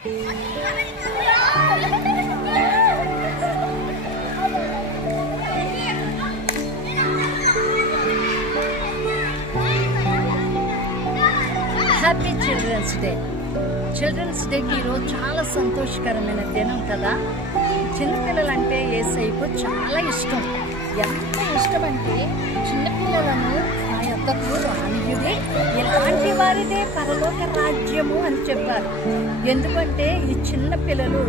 Happy children's day. Children's డేకి ఈరోజు చాలా సంతోషకరమైన దినం కదా. చిన్నపిల్లలంటే యేసయ్యకు చాలా ఇష్టం. ఎంత ఇష్టం అంటే చిన్నపిల్లలను ఆ యొక్కకు రానియుడి, ఇలాంటి వారిదే పరలోక రాజ్యము అని చెప్పారు. ఎందుకంటే ఈ చిన్నపిల్లలు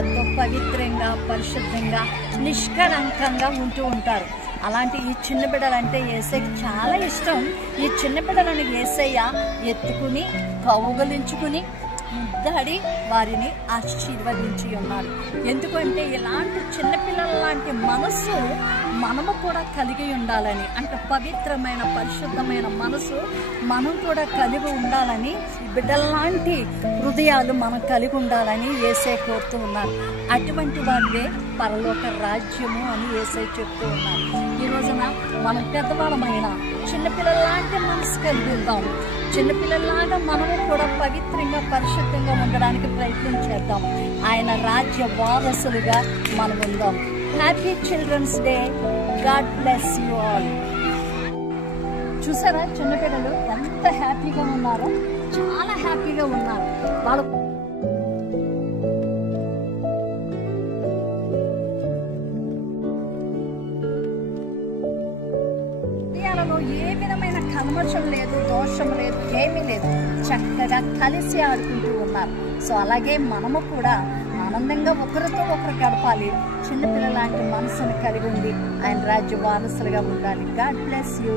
ఎంతో పవిత్రంగా, పరిశుద్ధంగా, నిష్కళంకంగా ఉంటూ ఉంటారు. అలాంటి ఈ చిన్న బిడ్డలంటే యేసయ్యకి చాలా ఇష్టం. ఈ చిన్న బిడ్డలను యేసయ్య ఎత్తుకుని కౌగలించుకుని ముద్దాడి వారిని ఆశీర్వదించి ఉన్నారు. ఎందుకంటే ఇలాంటి చిన్నపిల్లల లాంటి మనసు మనము కూడా కలిగి ఉండాలని, అంటే పవిత్రమైన పరిశుద్ధమైన మనసు మనం కూడా కలిగి ఉండాలని, బిడ్డల్లాంటి హృదయాలు మనం కలిగి ఉండాలని యేసయ్య కోరుతూ ఉన్నారు. అటువంటి వారిదే పరలోక రాజ్యము అని యేసయ్య చెప్తూ ఉన్నారు. ఈ రోజున మనం పెద్దవాళ్ళమైన చిన్నపిల్లలాంటి మనసు కలిగి ఉందాం. చిన్నపిల్లలాగా మనము కూడా పవిత్రంగా, పరిశుద్ధంగా ఉండడానికి ప్రయత్నం చేద్దాం. ఆయన రాజ్య వారసులుగా మనం ఉందాం. Happy children's day. God bless you all. చూసారా చిన్నపిల్లలు ఎంత హ్యాపీగా ఉన్నారో? చాలా హ్యాపీగా ఉన్నారు. వాళ్ళు ఏ విధమైన కల్మషం లేదు, దోషం లేదు, ఏమీ లేదు. చక్కగా కలిసి ఆడుకుంటూ ఉన్నారు. సో అలాగే మనము కూడా ఆనందంగా ఒకరితో ఒకరు గడపాలి. చిన్నపిల్లలాంటి మనసును కలిగి ఉండి ఆయన రాజ్య వారసులుగా ఉండాలి. God bless you.